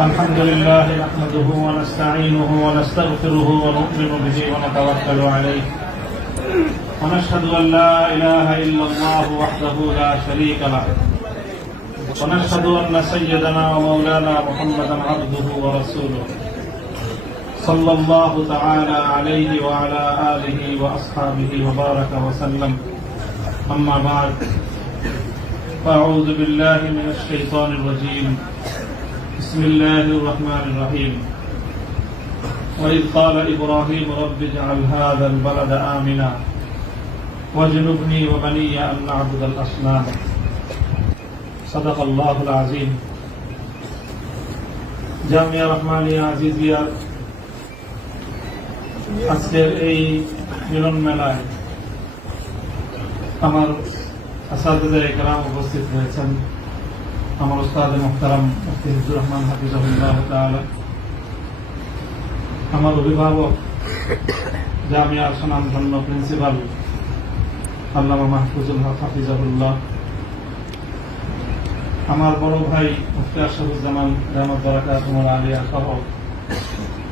الحمد لله نحمده ونستعينه ونستغفره ونؤمن به ونتوكل عليه. ونشهد ان لا اله الا الله وحده لا شريك له. ونشهد ان سيدنا ومولانا محمدا عبده ورسوله. صلى الله تعالى عليه وعلى اله واصحابه وبارك وسلم. اما بعد فاعوذ بالله من الشيطان الرجيم. بسم الله الرحمن الرحيم وإذ قال إبراهيم رب اجعل هذا البلد آمنا واجنبني وبني أن نعبد الأصنام صدق الله العظيم জামিয়া রহমানিয়া আজিজিয়া আজকের এই মিলন মেলায় আমার আসাদুদের একরাম উপস্থিত হয়েছেন আমার উস্তাদ মোহতারাম মুফতি হিজুর রহমান হাফিজাহুল্লাহ তাআলা, আমার অভিভাবক জামিয়ার সুনামধন্য প্রিন্সিপাল আল্লামা মাহফুজুল হক হাফিজাহুল্লাহ, আমার বড় ভাই মুফতি আশরাফুজ্জামান রহমত বারাকাত উমর আলিয়া সহ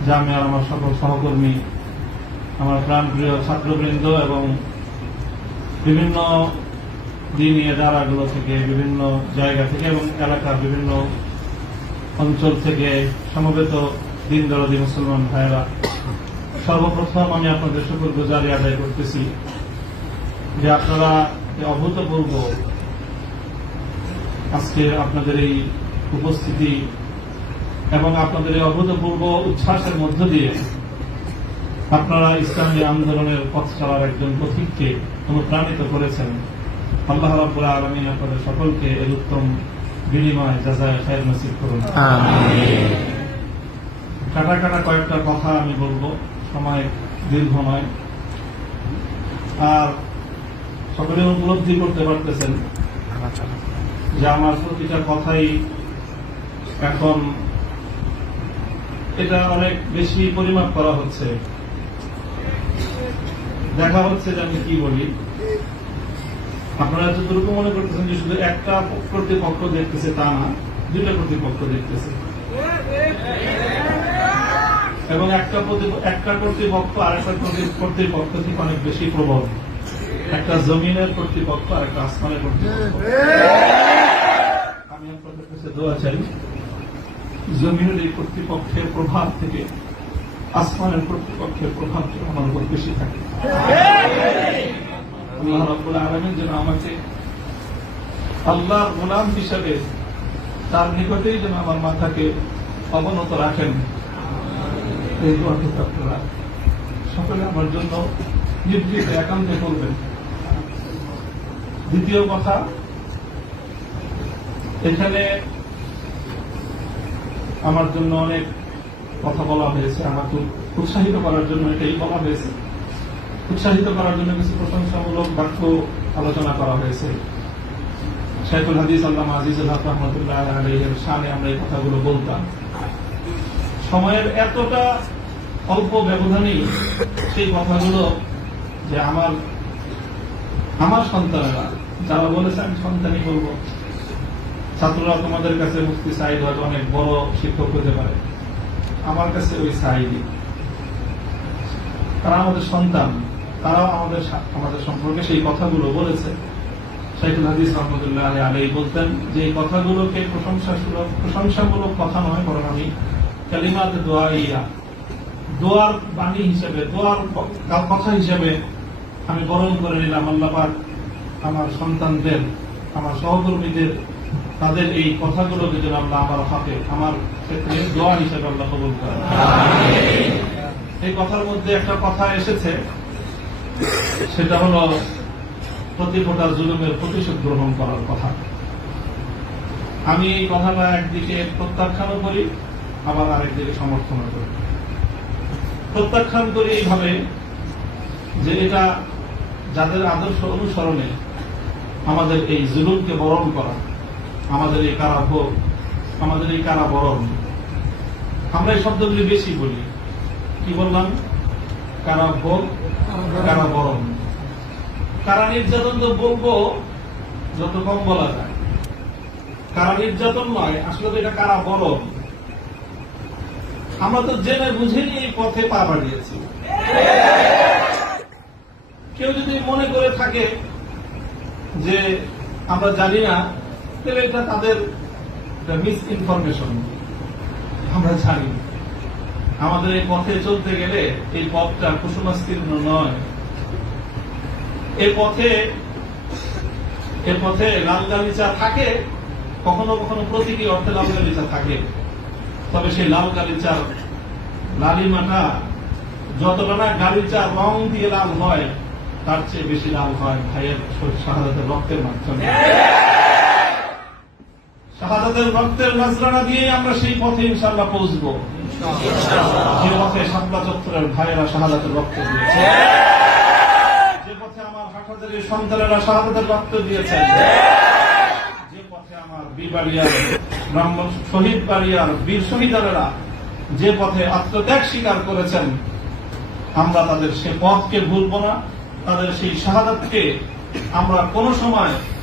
জামিয়ার আমার সকল সহকর্মী, আমার প্রাণপ্রিয় ছাত্রবৃন্দ এবং বিভিন্ন দিনী এদারাগুলো থেকে, বিভিন্ন জায়গা থেকে এবং এলাকার বিভিন্ন অঞ্চল থেকে সমবেত দিন দরদি মুসলমান ভাইয়েরা, সর্বপ্রথম আমি আপনাদের শুকুর গুজারি আদায় করতেছি যে আপনারা অভূতপূর্ব আজকে আপনাদের এই উপস্থিতি এবং আপনাদের এই অভূতপূর্ব উচ্ছ্বাসের মধ্য দিয়ে আপনারা ইসলামী আন্দোলনের পথ চলার একজন পথিককে অনুপ্রাণিত করেছেন। আল্লাহ রাব্বুল আলামিন আপনাদের সকলকে এর উত্তম বিনিময় খায়ের নসিব করুন। কাটা কাটা কয়েকটা কথা আমি বলব সময় দীর্ঘ নয়। আর সকলে উপলব্ধি করতে পারতেছেন যে আমার প্রতিটা কথাই এখন এটা অনেক বেশি পরিমাপ করা হচ্ছে। দেখা হচ্ছে যে আমি কি বলি। আপনারা যতটুকু মনে করতেছেন যে শুধু একটা কর্তৃপক্ষ দেখতেছে তা না, দুইটা কর্তৃপক্ষ দেখতেছে। এবং একটা একটা কর্তৃপক্ষ আর একটা কর্তৃপক্ষ থেকে অনেক বেশি প্রবল। একটা জমিনের কর্তৃপক্ষ আর একটা আসমানের কর্তৃপক্ষ আমি আপনাদের কাছে দোয়া চাই, জমিনের এই কর্তৃপক্ষের প্রভাব থেকে, আসমানের কর্তৃপক্ষের প্রভাব থেকে আমার উপর বেশি থাকে। আল্লাহ রাব্বুল আলামিন যেন আমাকে আল্লাহর গোলাম হিসাবে তার নিকটেই যেন আমার মাথাকে অবনত রাখেন। এই দোয়াটুকু আপনারা সকলে আমার জন্য নির্দিষ্ট একান্তে করবেন। দ্বিতীয় কথা, এখানে আমার জন্য অনেক কথা বলা হয়েছে, আমাকে উৎসাহিত করার জন্য এটাই বলা হয়েছে। উৎসাহিত করার জন্য কিছু প্রশংসামূলক বাক্য আলোচনা করা হয়েছে। শেখুল হাদিস আল্লাহ আজিজুল হক রহমতুল্লাহ সামনে আমরা এই কথাগুলো বলতাম। সময়ের এতটা অল্প ব্যবধানেই সেই কথাগুলো যে আমার আমার সন্তানেরা, যারা বলেছে, আমি সন্তানই বলব। ছাত্ররা তোমাদের কাছে মুক্তি সাইদ হয়তো অনেক বড় শিক্ষক হতে পারে। আমার কাছে ওই সাইডই তারা আমাদের সন্তান। তারাও আমাদের আমাদের সম্পর্কে সেই কথাগুলো বলেছে। শাইখুল হাদিস রহমতুল্লাহ আলী আলী বলতেন যে এই কথাগুলোকে প্রশংসা প্রশংসামূলক কথা নয় বরং আমি কালিমাতে দোয়া ইয়া দোয়ার বাণী হিসেবে দোয়ার কথা হিসেবে আমি বরণ করে নিলাম আল্লাপাক আমার সন্তানদের আমার সহকর্মীদের তাদের এই কথাগুলোকে যেন আল্লাহ আমার হাতে আমার ক্ষেত্রে দোয়া হিসেবে আল্লাহ কবুল করেন। এই কথার মধ্যে একটা কথা এসেছে সেটা হলো প্রতি ফোটা জুলুমের প্রতিশোধ গ্রহণ করার কথা। আমি এই কথাটা একদিকে প্রত্যাখ্যানও করি, আবার আরেকদিকে সমর্থনও করি। প্রত্যাখ্যান করি এইভাবে যে এটা যাদের আদর্শ অনুসরণে আমাদের এই জুলুমকে বরণ করা, আমাদের এই কারাভোগ, আমাদের এই কারাবরণ, আমরা এই শব্দগুলি বেশি বলি। কি বললাম? কারাভোগ কারাবরণ কারা নির্যাতন তো বলব, যত কম বলা যায়। কারা নির্যাতন নয়, আসলে তো এটা কারা বরণ আমরা তো জেনে বুঝেই এই পথে পা বাড়িয়েছি। কেউ যদি মনে করে থাকে যে আমরা জানি না, তাহলে এটা তাদের মিস ইনফরমেশন আমরা জানি আমাদের এই পথে চলতে গেলে এই পথটা কুসুমাস্তীর্ণ নয়। এই পথে, এ পথে লাল গালিচা থাকে, কখনো কখনো প্রতীকী অর্থে লাল গালিচা থাকে। তবে সেই লাল গালিচার লালিমাটা যতটা না গালিচার রং দিয়ে লাল হয়, তার চেয়ে বেশি লাল হয় ভাইয়ের শাহাদাতের রক্তের মাধ্যমে। শাহাদাতের রক্তের নজরানা দিয়ে আমরা সেই পথে ইনশাল্লাহ পৌঁছবো। যে পথে সাতলা চত্বরের ভাইয়েরা শাহাদাতের রক্ত দিয়েছে যে পথে আমার হাটাদের সন্তানেরা শাহাদাতের রক্ত দিয়েছেন। যে পথে আমার বিবাড়িয়ার ব্রাহ্ম শহীদ বাড়িয়ার বীর শহীদারেরা যে পথে আত্মত্যাগ স্বীকার করেছেন আমরা তাদের সে পথকে ভুলব না। তাদের সেই শাহাদাতকে আমরা কোন সময়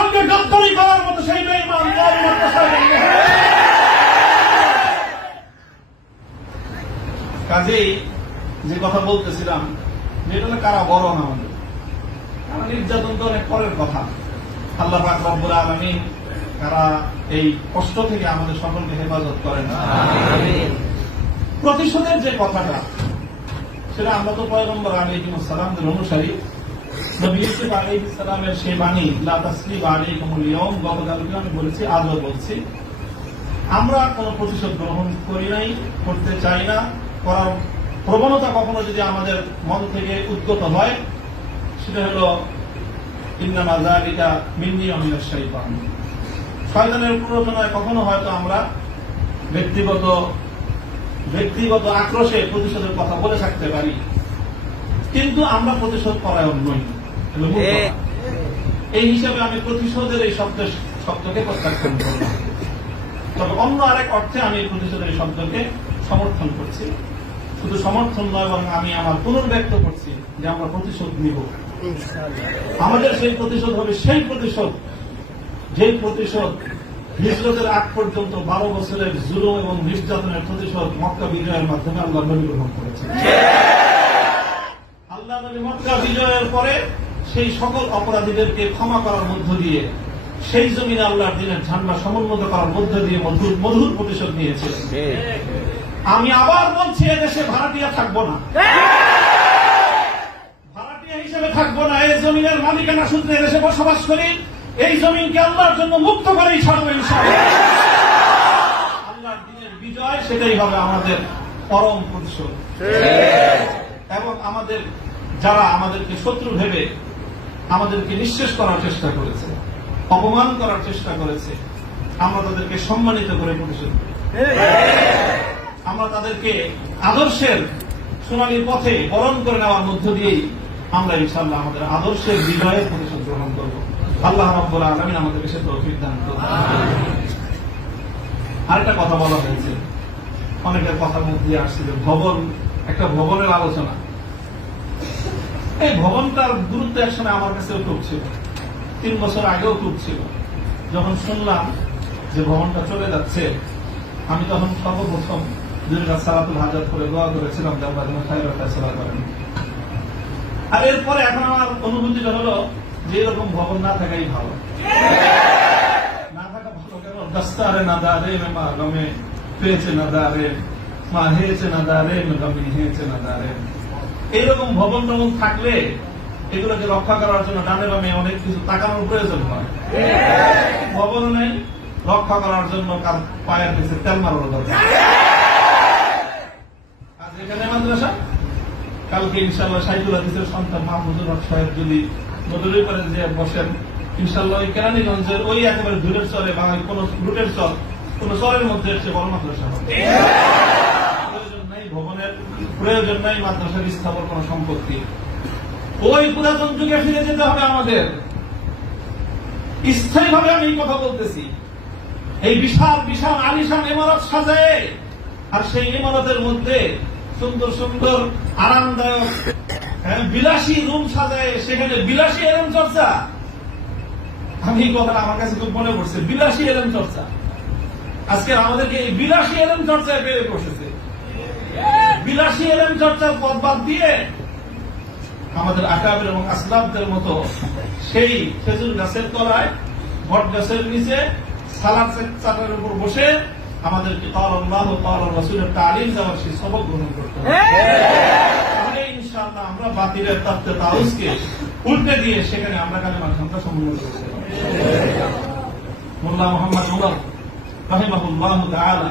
সঙ্গে গদ্দারি করার মতো সেই শহীদ কাজেই যে কথা বলতেছিলাম যে এটা কারা বড় না আমাদের? কারণ নির্যাতন তো অনেক পরের কথা। আল্লাহ পাক রব্বুল আলামিন কারা এই কষ্ট থেকে আমাদের সকলকে হেফাজত করেন। প্রতিশোধের যে কথাটা সেটা আমরা তো পয়গম্বর আলাইহিম সালামদের অনুসারী সেই বাণী আমি বলেছি, আজও বলছি। আমরা প্রতিশোধ গ্রহণ করি নাই, করতে চাই না। করার প্রবণতা কখনো যদি আমাদের মন থেকে উদ্গত হয়, সেটা হলো, ইন্নামা মিন্নি শাইতান শয়তানের প্ররোচনায় কখনো হয়তো আমরা ব্যক্তিগত ব্যক্তিগত আক্রোশে প্রতিশোধের কথা বলে থাকতে পারি। কিন্তু আমরা প্রতিশোধ পরায়ণ নই। এই হিসাবে আমি প্রতিশোধের এই শব্দ শব্দকে প্রত্যাখ্যান করলাম। তবে অন্য আরেক অর্থে আমি এই প্রতিশোধের এই শব্দকে সমর্থন করছি। শুধু সমর্থন নয় বরং আমি আমার পুনর্ব্যক্ত করছি যে আমরা প্রতিশোধ নিব। আমাদের সেই প্রতিশোধ হবে সেই প্রতিশোধ যে প্রতিশোধ হিজরতের আগ পর্যন্ত বারো বছরের জুলুম এবং নির্যাতনের প্রতিশোধ মক্কা বিজয়ের মাধ্যমে আল্লাহ নবী গ্রহণ করেছেন। আল্লাহ নবী মক্কা বিজয়ের পরে সেই সকল অপরাধীদেরকে ক্ষমা করার মধ্য দিয়ে সেই জমিনে আল্লাহর দিনের ঝান্ডা সমুন্নত করার মধ্য দিয়ে মধুর মধুর প্রতিশোধ নিয়েছিলেন আমি আবার বলছি এদেশে ভাড়াটিয়া থাকব না। ভাড়াটিয়া হিসেবে থাকব না এই জমিনের মালিকানা সূত্রে এদেশে বসবাস করি। এই জমিনকে আল্লাহর জন্য মুক্ত করেই ছাড়বো আল্লাহর দিনের বিজয় সেটাই হবে আমাদের পরম প্রতিশোধ। এবং আমাদের যারা আমাদেরকে শত্রু ভেবে আমাদেরকে নিঃশেষ করার চেষ্টা করেছে, অপমান করার চেষ্টা করেছে, আমরা তাদেরকে সম্মানিত করে প্রতিশোধ আমরা তাদেরকে আদর্শের সোনালী পথে বরণ করে নেওয়ার মধ্য দিয়েই আমরা ইনশাল্লাহ আমাদের আদর্শের বিজয়ের প্রতিশোধ গ্রহণ করব। আল্লাহ রব্বুল আলমিন আমাদেরকে সে তৌফিক দান আরেকটা কথা বলা হয়েছে। অনেকের কথার মধ্যে আসছে যে ভবন, একটা ভবনের আলোচনা। এই ভবনটার গুরুত্ব একসময় আমার কাছেও খুব ছিল। তিন বছর আগেও খুব ছিল। যখন শুনলাম যে ভবনটা চলে যাচ্ছে, আমি তখন সর্বপ্রথম দুই রাত সালাতুল হাজার করে দোয়া করেছিলাম করেন। আর এরপরে এখন আমার অনুভূতিটা হলো যে এরকম ভবন না থাকাই ভালো। না থাকা ভালো কেন দস্তারে না দারে মে মা গমে, পেয়েছে না দারে মা হেয়েছে না দারে মে গমে, হেয়েছে না দারে এইরকম ভবন টবন থাকলে এগুলোকে রক্ষা করার জন্য ডানে বামে অনেক কিছু তাকানোর প্রয়োজন হয়। ভবন নেই, রক্ষা করার জন্য কার পায়ের পিছে তেল মারার দরকার। আজ এখানে মাদ্রাসা? কালকে ইনশাল্লাহ সাইদুল হাদিসের সন্তান মাহমুদুর সাহেব যদি করে যে বসেন ইনশাল্লাহ ওই কেরানীগঞ্জের ওই একেবারে দূরের চরে বাঙালি কোন রুটের চর, কোন চরের মধ্যে এসে বড় মাদ্রাসা হবে। ভবনের প্রয়োজন নাই মাদ্রাসার স্থাপন কোন সম্পত্তি। ওই পুরাতন যুগে ফিরে যেতে হবে আমাদের। স্থায়ীভাবে আমি কথা বলতেছি। এই বিশাল বিশাল আলিশান ইমারত সাজায় আর সেই ইমারতের মধ্যে সুন্দর সুন্দর আরামদায়ক হ্যাঁ, বিলাসী রুম সাজায় সেখানে বিলাসী এরম চর্চা। আমি কথাটা আমার কাছে খুব মনে পড়ছে বিলাসী এরম চর্চা। আজকে আমাদেরকে এই বিলাসী এরম চর্চায় বেড়ে বসেছে। বিলাসী এরম চর্চার পথ বাদ দিয়ে আমাদের আকাবের এবং আসলামদের মতো সেই খেজুর গাছের তলায় বট গাছের নিচে সালাদ চাটার উপর বসে আমাদেরকে কাল রসুলের তালিম দেওয়ার সেই সবক গ্রহণ করতে হবে তাহলে ইনশাআল্লাহ আমরা বাতিলের তত্ত্বে তাউসকে উল্টে দিয়ে সেখানে আমরা কাজে মাধ্যমটা সম্মিলিত করতে পারি। মোল্লা মোহাম্মদ উমর রহিমাহুল্লাহ তাআলা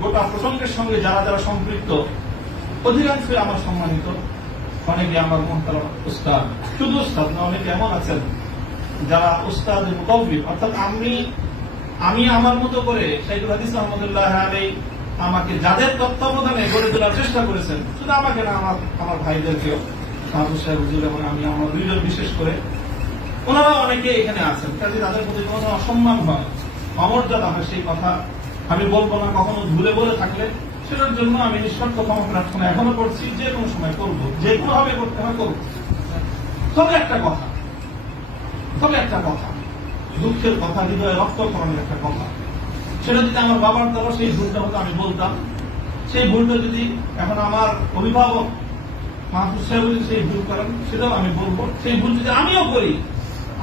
গোটা প্রসঙ্গের সঙ্গে যারা যারা সম্পৃক্ত অধিকাংশই আমার সম্মানিত। অনেকে আমার মহতার উস্তাদ, শুধু উস্তাদ না, অনেকে এমন আছেন যারা উস্তাদ মুতাবিব অর্থাৎ আমি আমি আমার মতো করে শাইখুল হাদিস রহমতুল্লাহ আলী আমাকে যাদের তত্ত্বাবধানে গড়ে তোলার চেষ্টা করেছেন, শুধু আমাকে না, আমার আমার ভাইদেরকেও, মাহবুব সাহেব, হুজুর এবং আমি, আমার দুইজন বিশেষ করে। ওনারা অনেকে এখানে আছেন, কাজে তাদের প্রতি কোনো অসম্মান হয়, অমর্যাদা হয় সেই কথা আমি বলব না, কখনো ভুলে বলে থাকলে সেটার জন্য আমি নিঃস্বার্থ ক্ষমা প্রার্থনা এখনও করছি, যে কোনো সময় করব, যে কোনো ভাবে করতে হয় করব। তবে একটা কথা, তবে একটা কথা, দুঃখের কথা, হৃদয়ে রক্তকরণের একটা কথা। সেটা যদি আমার বাবার দ্বারা, সেই ভুলটা হতো আমি বলতাম। সেই ভুলটা যদি এখন আমার অভিভাবক মাহফুজ সাহেব যদি সেই ভুল করেন, সেটাও আমি বলব। সেই ভুল যদি আমিও করি,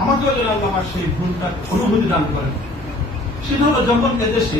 আমাকেও যেন আল্লাহ সেই ভুলটা অনুভূতি দান করেন। সেটা হলো যখন এদেশে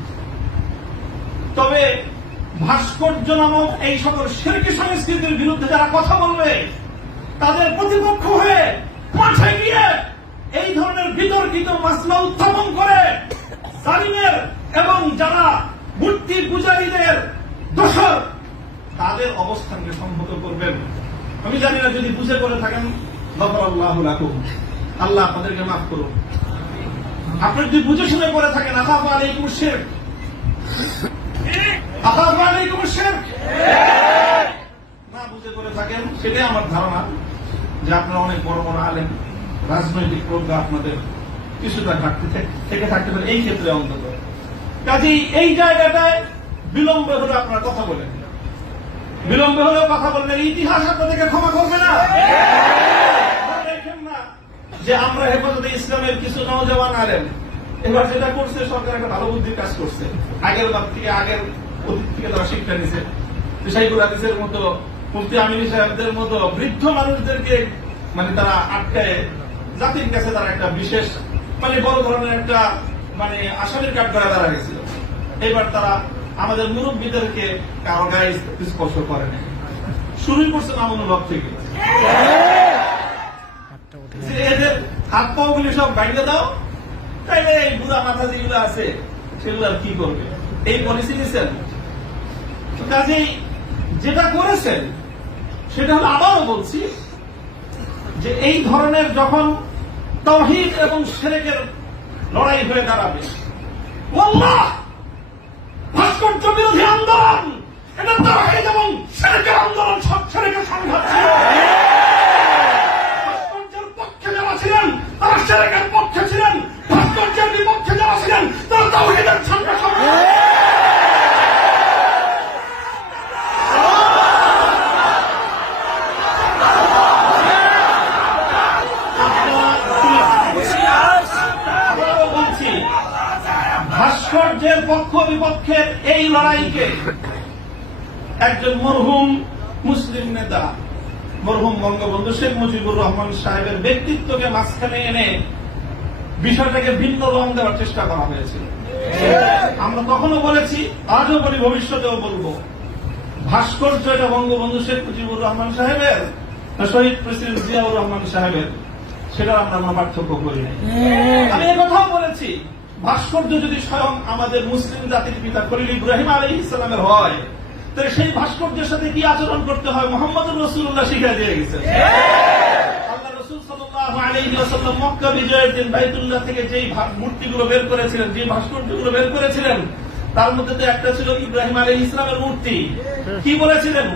তবে ভাস্কর্য নামক এই সকল শিল্পী সংস্কৃতির বিরুদ্ধে যারা কথা বলবে, তাদের প্রতিপক্ষ হয়ে মাঠে গিয়ে এই ধরনের বিতর্কিত মাসলা উত্থাপন করে জালিমের এবং যারা মূর্তি পূজারীদের দোষর, তাদের অবস্থানকে সংহত করবেন। আমি জানি না যদি বুঝে করে থাকেন গফর আল্লাহ লাকুম। আল্লাহ আপনাদেরকে মাফ করুন। আপনি যদি বুঝে শুনে করে থাকেন শেখ আলাইকুম শেখ সেটাই আমার ধারণা যে আপনারা অনেক ক্ষেত্রে কাজেই এই জায়গাটায় বিলম্ব হলে আপনারা কথা বলেন। বিলম্ব হলেও কথা বললেন ইতিহাস আপনাদেরকে ক্ষমা করবে না। যে আমরা হেফাজতে ইসলামের কিছু নওজওয়ান আলেন এবার যেটা করছে সরকার একটা ভালো বুদ্ধির কাজ করছে। আগের বার থেকে আগের অতীত থেকে তারা শিক্ষা নিছে শাইকুল হাদিসের মতো মুফতি আমিনী সাহেবদের মতো বৃদ্ধ মানুষদেরকে মানে তারা আটকায়। জাতির কাছে তারা একটা বিশেষ মানে বড় ধরনের একটা মানে আসামির কাঠ করা দাঁড়া গেছিল। এবার তারা আমাদের মুরব্বীদেরকে কারও গায়ে স্পর্শ করে না শুরুই করছে নামনুভব থেকে। যে এদের হাত পাগুলি সব বাইরে দাও। তাইলে এই বুড়া মাথা যেগুলো আছে, সেগুলো আর কি করবে? এই পলিসি নিছেন? কাজেই যেটা করেছেন, সেটা হলো আবারও বলছি যে এই ধরনের যখন তহিদ এবং সেরেকের লড়াই হয়ে দাঁড়াবে ভাস্কর্য বিরোধী আন্দোলন! এটা তহিদ এবং সেরেকের আন্দোলন সব সেরেকের সংঘাত ছিল ভাস্কর্যের পক্ষে যারা ছিলেন, তারা সেরেকের ভাস্কর্যের বিপক্ষে যারা ছিলেন, তারা তহিদের সঙ্গে ভাস্কর্যের পক্ষ বিপক্ষের এই লড়াইকে একজন মরহুম মুসলিম নেতা, মরহুম বঙ্গবন্ধু শেখ মুজিবুর রহমান সাহেবের ব্যক্তিত্বকে মাঝখানে এনে বিষয়টাকে ভিন্ন রং দেওয়ার চেষ্টা করা হয়েছিল আমরা তখনও বলেছি, আজও বলি, ভবিষ্যতেও বলব। ভাস্কর্য এটা বঙ্গবন্ধু শেখ মুজিবুর রহমান সাহেবের না শহীদ প্রেসিডেন্ট জিয়াউর রহমান সাহেবের? সেটা আমরা কোনো পার্থক্য করি নাই। আমি এ কথাও বলেছি, ভাস্কর্য যদি স্বয়ং আমাদের মুসলিম জাতির পিতা খলিল ইব্রাহিম আলী ইসলামের হয়, তাহলে সেই ভাস্কর্যের সাথে কি আচরণ করতে হয়? মোহাম্মদ রসুল্লাহ শিখা দিয়ে গেছে। মক্কা বিজয়ের দিন বাইতুল্লাহ থেকে মূর্তিগুলো বের করেছিলেন, যে ভাস্কর্যগুলো বের করেছিলেন, তার মধ্যে তো একটা ছিল ইব্রাহিম আলী ইসলামের মূর্তি। কি বলেছিলেন?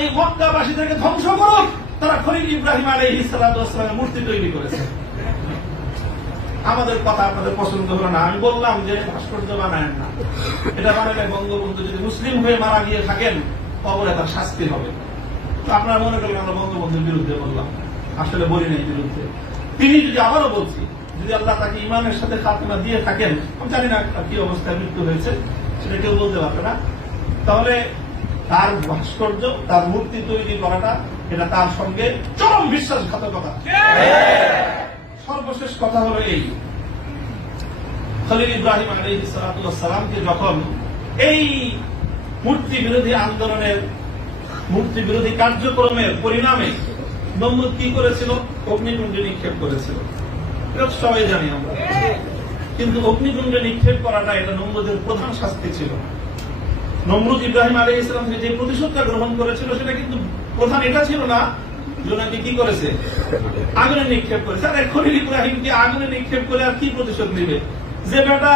এই মক্কাবাসীদেরকে ধ্বংস করুক। তারা খলিল ইব্রাহিম আলাইহিস সালাতু মূর্তি তৈরি করেছে। আমাদের কথা আপনাদের পছন্দ হলো না। আমি বললাম যে ভাস্কর্য বানায়েন না। এটা বানালে বঙ্গবন্ধু যদি মুসলিম হয়ে মারা গিয়ে থাকেন, কবরে তার শাস্তি হবে। তো আপনারা মনে করলেন আমরা বঙ্গবন্ধুর বিরুদ্ধে বললাম। আসলে বলি নাই বিরুদ্ধে। তিনি যদি আবারও বলছি, যদি আল্লাহ তাকে ইমানের সাথে খাতমা দিয়ে থাকেন, আমি জানি না কি অবস্থায় মৃত্যু হয়েছে, সেটা কেউ বলতে পারবে না। তাহলে তার ভাস্কর্য, তার মূর্তি তৈরি করাটা, এটা তার সঙ্গে চরম বিশ্বাসঘাতকতা। সর্বশেষ কথা হলো এই। খলিল ইব্রাহিম আলী সালামকে যখন এই মূর্তি বিরোধী আন্দোলনের মূর্তি বিরোধী কার্যক্রমের পরিণামে নমরুদ কি করেছিল? অগ্নিকুণ্ডে নিক্ষেপ করেছিল। এটা সবাই জানি আমরা। কিন্তু অগ্নিকুণ্ডে নিক্ষেপ করাটা এটা নমরুদের প্রধান শাস্তি ছিল। নমরুদ ইব্রাহিম আলী ইসলাম যে প্রতিশোধটা গ্রহণ করেছিল, সেটা কিন্তু প্রধান এটা ছিল না যে ওনাকে কি করেছে? আগুনে নিক্ষেপ করেছে। আর খলিল ইব্রাহিমকে আগুনে নিক্ষেপ করে আর কি প্রতিশোধ নেবে? যে বেটা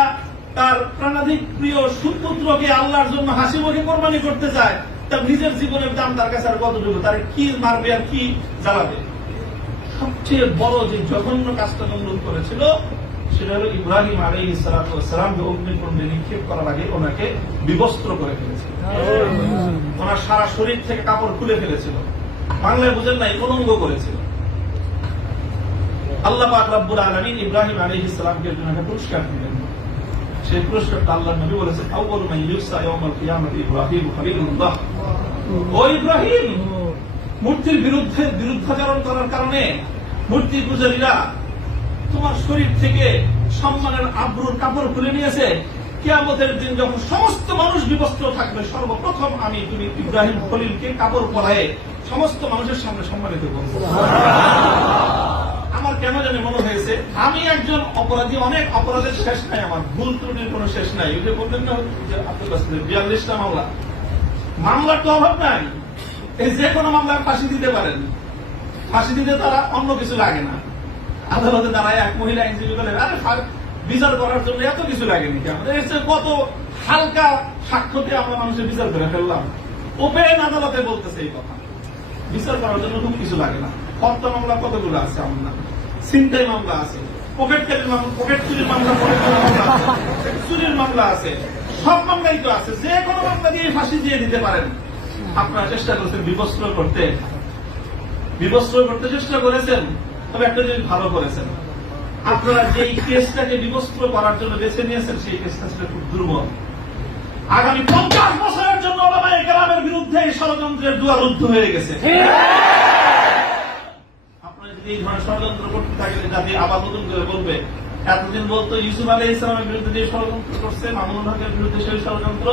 তার প্রাণাধিক প্রিয় সুপুত্রকে আল্লাহর জন্য হাসি মুখে কোরবানি করতে চায় তার নিজের জীবনের দাম তার কাছে আর কতটুকু? তার কি মারবে আর কি জ্বালাবে? সবচেয়ে বড় যে জঘন্য কাজটা নমরুদ করেছিল সেটা হলো ইব্রাহিম আলী সালামকে অগ্নিকুণ্ডে নিক্ষেপ করার আগে ওনাকে বিবস্ত্র করে ফেলেছিল। ওনার সারা শরীর থেকে কাপড় খুলে ফেলেছিল। বাংলায় বুঝেন নাই উলঙ্গ করেছিল। আল্লাহ পাক রব্বুল আলামিন ইব্রাহিম আলাইহিস সালামকে জন্য পুরস্কার দিলেন। সেই পুরস্কারটা আল্লাহ নবী বলেছেন, আউয়ালু মান ইউসা ইয়াউমাল ইব্রাহিম খলিলুল্লাহ ও ইব্রাহিম, মূর্তির বিরুদ্ধে বিরুদ্ধাচরণ করার কারণে মূর্তি পূজারীরা তোমার শরীর থেকে সম্মানের আব্রুর কাপড় খুলে নিয়েছে। কিয়ামতের দিন যখন সমস্ত মানুষ বিবস্ত্র থাকবে, সর্বপ্রথম আমি তুমি ইব্রাহিম খলিলকে কাপড় পরায়ে সমস্ত মানুষের সামনে সম্মানিত করব। আমার কেন জানি মনে হয়েছে, আমি একজন অপরাধী, অনেক অপরাধের শেষ নাই আমার, ভুল ত্রুটির কোনো শেষ নাই। ওই যে বললেন না আব্দুল কাসিমের বিয়াল্লিশটা মামলা। মামলার তো অভাব নাই। এই যে কোনো মামলায় ফাঁসি দিতে পারেন। ফাঁসি দিতে তারা অন্য কিছু লাগে না। আদালতে দাঁড়ায় এক মহিলা আইনজীবী বলেন, আরে বিচার করার জন্য এত কিছু লাগেনি আমাদের চেয়ে কত হালকা সাক্ষ্যতে আমরা মানুষের বিচার করে ফেললাম। ওপেন আদালতে বলতেছে এই কথা। বিচার করার জন্য খুব কিছু লাগে না। হত্যা মামলা কতগুলো আছে আমার? নামে ছিনতাই মামলা আছে। পকেট কেলের মামলা পকেট চুরির মামলা পকেট মামলা চুরির মামলা আছে। সব মামলাই তো আছে। যে কোনো মামলা দিয়ে ফাঁসি দিয়ে দিতে পারেন। আপনারা চেষ্টা করছেন বিবস্ত্র করতে। বিবস্ত্র করতে চেষ্টা করেছেন, তবে একটা জিনিস ভালো করেছেন। আপনারা যেই কেসটাকে বিবস্ত্র করার জন্য বেছে নিয়েছেন, সেই কেসটা ছিল খুব দুর্বল। আগামী পঞ্চাশ বছরের জন্য এই গ্রামের বিরুদ্ধে এই ষড়যন্ত্রের দুয়ার রুদ্ধ হয়ে গেছে। এই ধরনের ষড়যন্ত্র করতে থাকেন জাতি আবার নতুন করে বলবে। এতদিন বলতো ইউসুফ আলী ইসলামের বিরুদ্ধে যে ষড়যন্ত্র করছে মামুনুল হকের বিরুদ্ধে সেই ষড়যন্ত্র।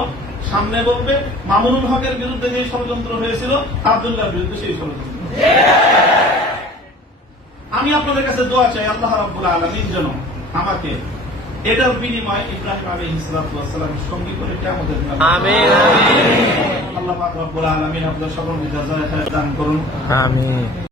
সামনে বলবে মামুনুল হকের বিরুদ্ধে যে ষড়যন্ত্র হয়েছিল আবদুল্লাহর বিরুদ্ধে সেই ষড়যন্ত্র। আমি আপনাদের কাছে দোয়া চাই আল্লাহ রাব্বুল আলামিন যেন আমাকে এটার বিনিময়ে ইব্রাহিম আলী ইসলাতামের সঙ্গী করে কেমন আমিন। আল্লাহ পাক রব্বুল আলামিন আপনাদের সকলকে দান করুন। আমিন।